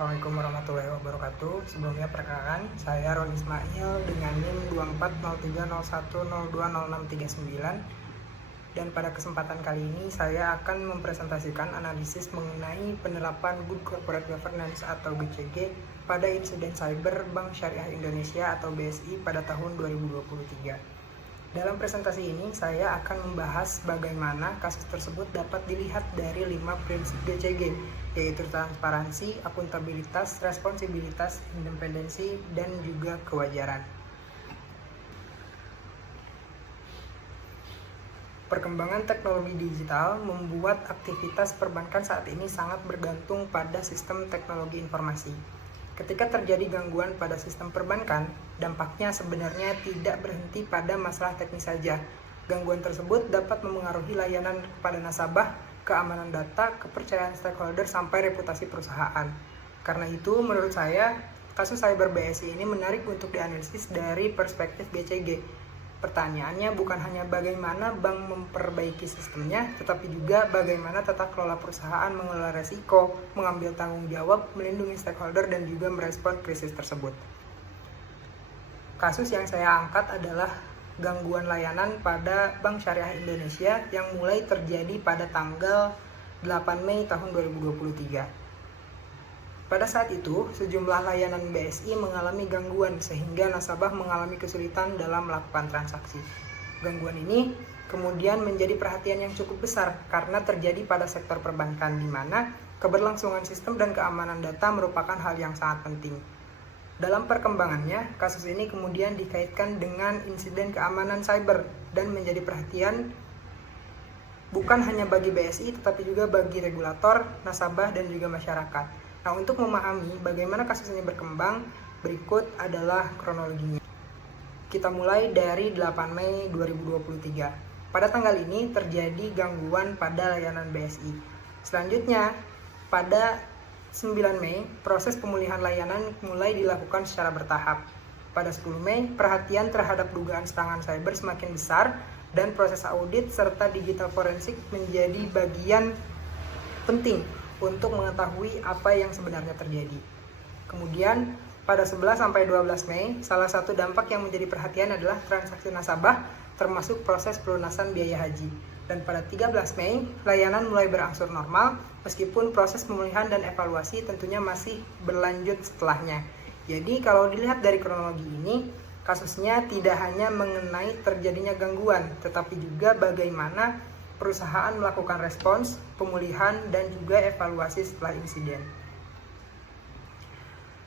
Assalamualaikum warahmatullahi wabarakatuh. Sebelumnya perkenalkan, saya Ron Ismail dengan NIM 240301020639. Dan pada kesempatan kali ini saya akan mempresentasikan analisis mengenai penerapan Good Corporate Governance atau GCG pada insiden cyber Bank Syariah Indonesia atau BSI pada tahun 2023. Dalam presentasi ini saya akan membahas bagaimana kasus tersebut dapat dilihat dari 5 prinsip GCG, yaitu transparansi, akuntabilitas, responsibilitas, independensi, dan juga kewajaran. Perkembangan teknologi digital membuat aktivitas perbankan saat ini sangat bergantung pada sistem teknologi informasi. Ketika terjadi gangguan pada sistem perbankan, dampaknya sebenarnya tidak berhenti pada masalah teknis saja. Gangguan tersebut dapat memengaruhi layanan kepada nasabah, keamanan data, kepercayaan stakeholder, sampai reputasi perusahaan. Karena itu, menurut saya, kasus cyber BSI ini menarik untuk dianalisis dari perspektif GCG. Pertanyaannya bukan hanya bagaimana bank memperbaiki sistemnya, tetapi juga bagaimana tata kelola perusahaan mengelola resiko, mengambil tanggung jawab, melindungi stakeholder, dan juga merespon krisis tersebut. Kasus yang saya angkat adalah gangguan layanan pada Bank Syariah Indonesia yang mulai terjadi pada tanggal 8 Mei tahun 2023. Pada saat itu, sejumlah layanan BSI mengalami gangguan sehingga nasabah mengalami kesulitan dalam melakukan transaksi. Gangguan ini kemudian menjadi perhatian yang cukup besar karena terjadi pada sektor perbankan, di mana keberlangsungan sistem dan keamanan data merupakan hal yang sangat penting. Dalam perkembangannya, kasus ini kemudian dikaitkan dengan insiden keamanan cyber dan menjadi perhatian bukan hanya bagi BSI tetapi juga bagi regulator, nasabah, dan juga masyarakat. Nah, untuk memahami bagaimana kasus ini berkembang, berikut adalah kronologinya. Kita mulai dari 8 Mei 2023. Pada tanggal ini terjadi gangguan pada layanan BSI. Selanjutnya, pada 9 Mei, proses pemulihan layanan mulai dilakukan secara bertahap. Pada 10 Mei, perhatian terhadap dugaan serangan cyber semakin besar dan proses audit serta digital forensik menjadi bagian penting untuk mengetahui apa yang sebenarnya terjadi. Kemudian, pada 11-12 Mei, salah satu dampak yang menjadi perhatian adalah transaksi nasabah, termasuk proses pelunasan biaya haji. Dan pada 13 Mei, layanan mulai berangsur normal, meskipun proses pemulihan dan evaluasi tentunya masih berlanjut setelahnya. Jadi, kalau dilihat dari kronologi ini, kasusnya tidak hanya mengenai terjadinya gangguan, tetapi juga bagaimana perusahaan melakukan respons, pemulihan, dan juga evaluasi setelah insiden.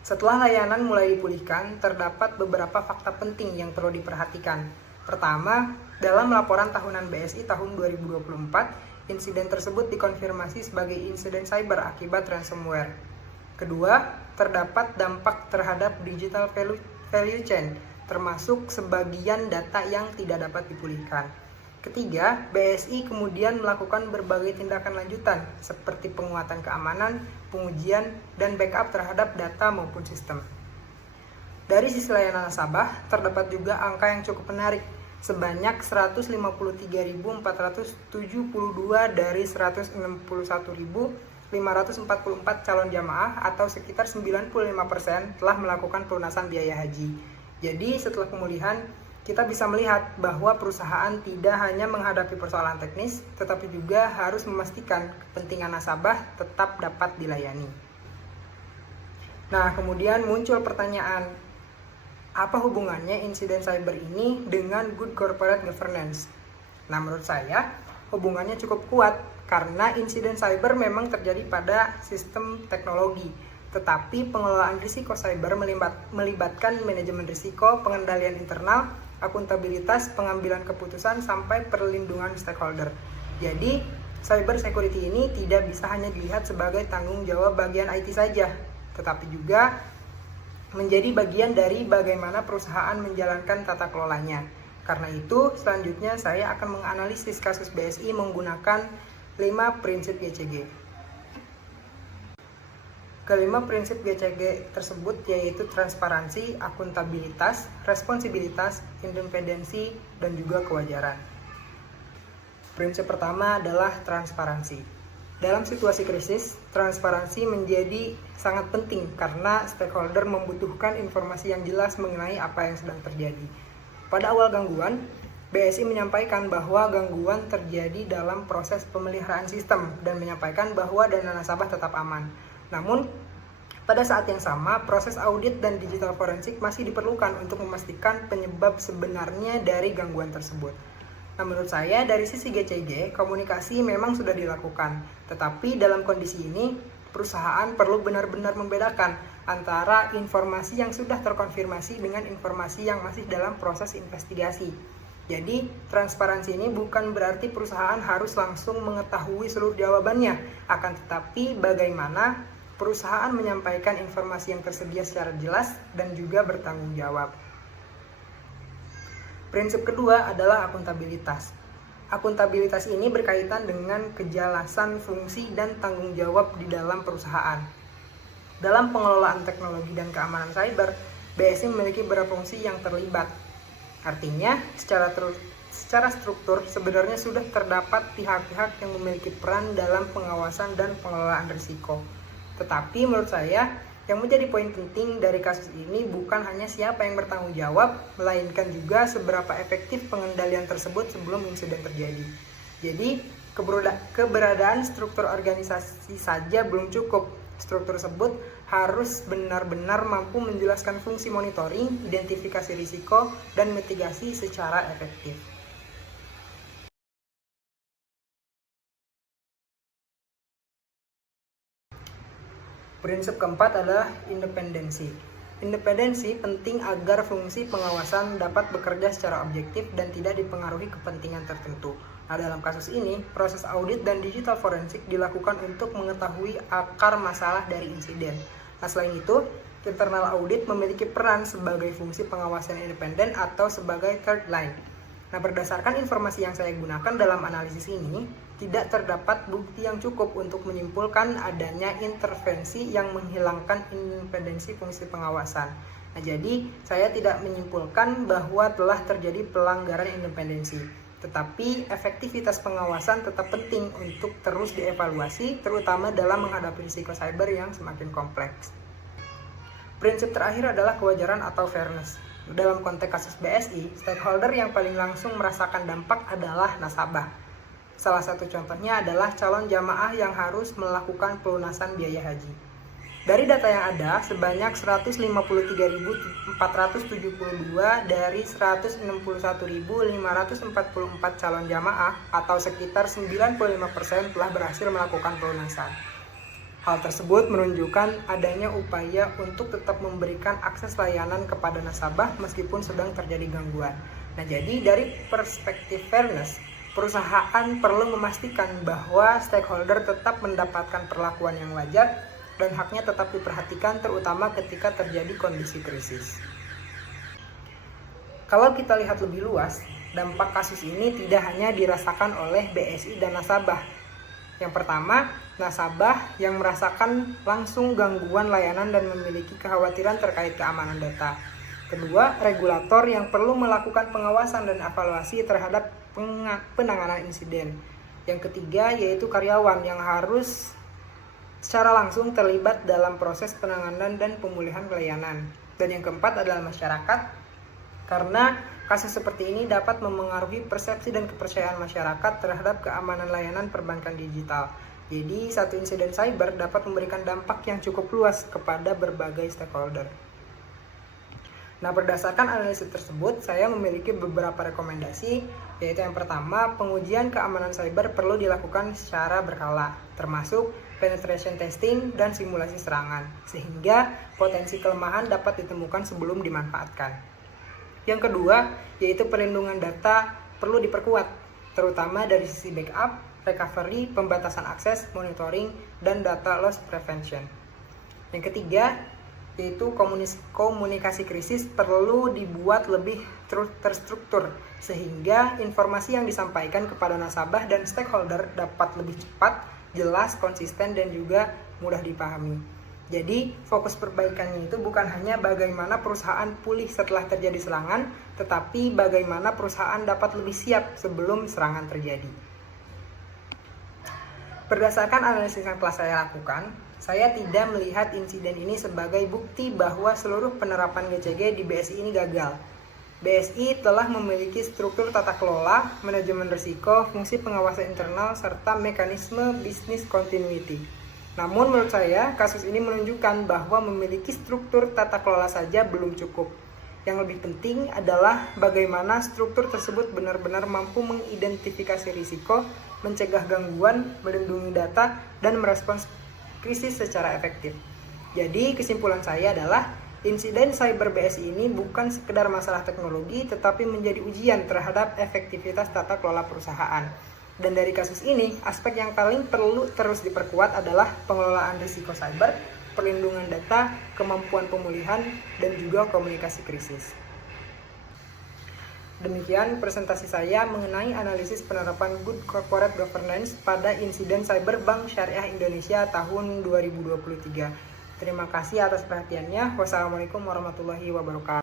Setelah layanan mulai dipulihkan, terdapat beberapa fakta penting yang perlu diperhatikan. Pertama, dalam laporan tahunan BSI tahun 2024, insiden tersebut dikonfirmasi sebagai insiden cyber akibat ransomware. Kedua, terdapat dampak terhadap digital value chain, termasuk sebagian data yang tidak dapat dipulihkan. Ketiga, BSI kemudian melakukan berbagai tindakan lanjutan seperti penguatan keamanan, pengujian, dan backup terhadap data maupun sistem. Dari sisi layanan nasabah, terdapat juga angka yang cukup menarik, sebanyak 153.472 dari 161.544 calon jamaah atau sekitar 95% telah melakukan pelunasan biaya haji. Jadi setelah pemulihan, kita bisa melihat bahwa perusahaan tidak hanya menghadapi persoalan teknis, tetapi juga harus memastikan kepentingan nasabah tetap dapat dilayani. Nah, kemudian muncul pertanyaan, apa hubungannya insiden cyber ini dengan good corporate governance? Nah, menurut saya, hubungannya cukup kuat karena insiden cyber memang terjadi pada sistem teknologi. Tetapi pengelolaan risiko cyber melibatkan manajemen risiko, pengendalian internal, akuntabilitas, pengambilan keputusan, sampai perlindungan stakeholder. Jadi, cyber security ini tidak bisa hanya dilihat sebagai tanggung jawab bagian IT saja, tetapi juga menjadi bagian dari bagaimana perusahaan menjalankan tata kelolanya. Karena itu, selanjutnya saya akan menganalisis kasus BSI menggunakan 5 prinsip GCG. Kelima prinsip GCG tersebut yaitu transparansi, akuntabilitas, responsibilitas, independensi, dan juga kewajaran. Prinsip pertama adalah transparansi. Dalam situasi krisis, transparansi menjadi sangat penting karena stakeholder membutuhkan informasi yang jelas mengenai apa yang sedang terjadi. Pada awal gangguan, BSI menyampaikan bahwa gangguan terjadi dalam proses pemeliharaan sistem dan menyampaikan bahwa dana nasabah tetap aman. Namun, pada saat yang sama, proses audit dan digital forensik masih diperlukan untuk memastikan penyebab sebenarnya dari gangguan tersebut. Nah, menurut saya dari sisi GCG, komunikasi memang sudah dilakukan. Tetapi dalam kondisi ini, perusahaan perlu benar-benar membedakan antara informasi yang sudah terkonfirmasi dengan informasi yang masih dalam proses investigasi. Jadi, transparansi ini bukan berarti perusahaan harus langsung mengetahui seluruh jawabannya, akan tetapi bagaimana perusahaan menyampaikan informasi yang tersedia secara jelas dan juga bertanggung jawab. Prinsip kedua adalah akuntabilitas. Akuntabilitas ini berkaitan dengan kejelasan fungsi dan tanggung jawab di dalam perusahaan. Dalam pengelolaan teknologi dan keamanan cyber, BSI memiliki beberapa fungsi yang terlibat. Artinya, secara struktur sebenarnya sudah terdapat pihak-pihak yang memiliki peran dalam pengawasan dan pengelolaan risiko. Tetapi menurut saya, yang menjadi poin penting dari kasus ini bukan hanya siapa yang bertanggung jawab, melainkan juga seberapa efektif pengendalian tersebut sebelum insiden terjadi. Jadi, keberadaan struktur organisasi saja belum cukup. Struktur tersebut harus benar-benar mampu menjelaskan fungsi monitoring, identifikasi risiko, dan mitigasi secara efektif. Prinsip keempat adalah independensi. Independensi penting agar fungsi pengawasan dapat bekerja secara objektif dan tidak dipengaruhi kepentingan tertentu. Nah, dalam kasus ini, proses audit dan digital forensik dilakukan untuk mengetahui akar masalah dari insiden. Nah, selain itu, internal audit memiliki peran sebagai fungsi pengawasan independen atau sebagai third line. Nah, berdasarkan informasi yang saya gunakan dalam analisis ini, tidak terdapat bukti yang cukup untuk menyimpulkan adanya intervensi yang menghilangkan independensi fungsi pengawasan. Nah, jadi saya tidak menyimpulkan bahwa telah terjadi pelanggaran independensi. Tetapi efektivitas pengawasan tetap penting untuk terus dievaluasi, terutama dalam menghadapi risiko cyber yang semakin kompleks. Prinsip terakhir adalah kewajaran atau fairness. Dalam konteks kasus BSI, stakeholder yang paling langsung merasakan dampak adalah nasabah. Salah satu contohnya adalah calon jamaah yang harus melakukan pelunasan biaya haji. Dari data yang ada, sebanyak 153.472 dari 161.544 calon jamaah atau sekitar 95% telah berhasil melakukan pelunasan. Hal tersebut menunjukkan adanya upaya untuk tetap memberikan akses layanan kepada nasabah meskipun sedang terjadi gangguan. Nah, jadi dari perspektif fairness, perusahaan perlu memastikan bahwa stakeholder tetap mendapatkan perlakuan yang wajar dan haknya tetap diperhatikan terutama ketika terjadi kondisi krisis. Kalau kita lihat lebih luas, dampak kasus ini tidak hanya dirasakan oleh BSI dan nasabah. Yang pertama, nasabah yang merasakan langsung gangguan layanan dan memiliki kekhawatiran terkait keamanan data. Kedua, regulator yang perlu melakukan pengawasan dan evaluasi terhadap penanganan insiden. Yang ketiga, yaitu karyawan yang harus secara langsung terlibat dalam proses penanganan dan pemulihan layanan. Dan yang keempat adalah masyarakat, karena kasus seperti ini dapat memengaruhi persepsi dan kepercayaan masyarakat terhadap keamanan layanan perbankan digital. Jadi, satu insiden cyber dapat memberikan dampak yang cukup luas kepada berbagai stakeholder. Nah, berdasarkan analisis tersebut, saya memiliki beberapa rekomendasi, yaitu yang pertama, pengujian keamanan cyber perlu dilakukan secara berkala, termasuk penetration testing dan simulasi serangan, sehingga potensi kelemahan dapat ditemukan sebelum dimanfaatkan. Yang kedua, yaitu perlindungan data perlu diperkuat, terutama dari sisi backup, recovery, pembatasan akses, monitoring, dan data loss prevention. Yang ketiga, yaitu komunikasi krisis perlu dibuat lebih terstruktur, sehingga informasi yang disampaikan kepada nasabah dan stakeholder dapat lebih cepat, jelas, konsisten, dan juga mudah dipahami. Jadi, fokus perbaikannya itu bukan hanya bagaimana perusahaan pulih setelah terjadi serangan, tetapi bagaimana perusahaan dapat lebih siap sebelum serangan terjadi. Berdasarkan analisis yang telah saya lakukan, saya tidak melihat insiden ini sebagai bukti bahwa seluruh penerapan GCG di BSI ini gagal. BSI telah memiliki struktur tata kelola, manajemen risiko, fungsi pengawasan internal, serta mekanisme bisnis continuity. Namun menurut saya, kasus ini menunjukkan bahwa memiliki struktur tata kelola saja belum cukup. Yang lebih penting adalah bagaimana struktur tersebut benar-benar mampu mengidentifikasi risiko, mencegah gangguan, melindungi data, dan merespons krisis secara efektif. Jadi kesimpulan saya adalah insiden cyber BSI ini bukan sekedar masalah teknologi, tetapi menjadi ujian terhadap efektivitas tata kelola perusahaan. Dan dari kasus ini, aspek yang paling perlu terus diperkuat adalah pengelolaan risiko cyber, perlindungan data, kemampuan pemulihan, dan juga komunikasi krisis. Demikian presentasi saya mengenai analisis penerapan Good Corporate Governance pada insiden cyber Bank Syariah Indonesia tahun 2023. Terima kasih atas perhatiannya. Wassalamualaikum warahmatullahi wabarakatuh.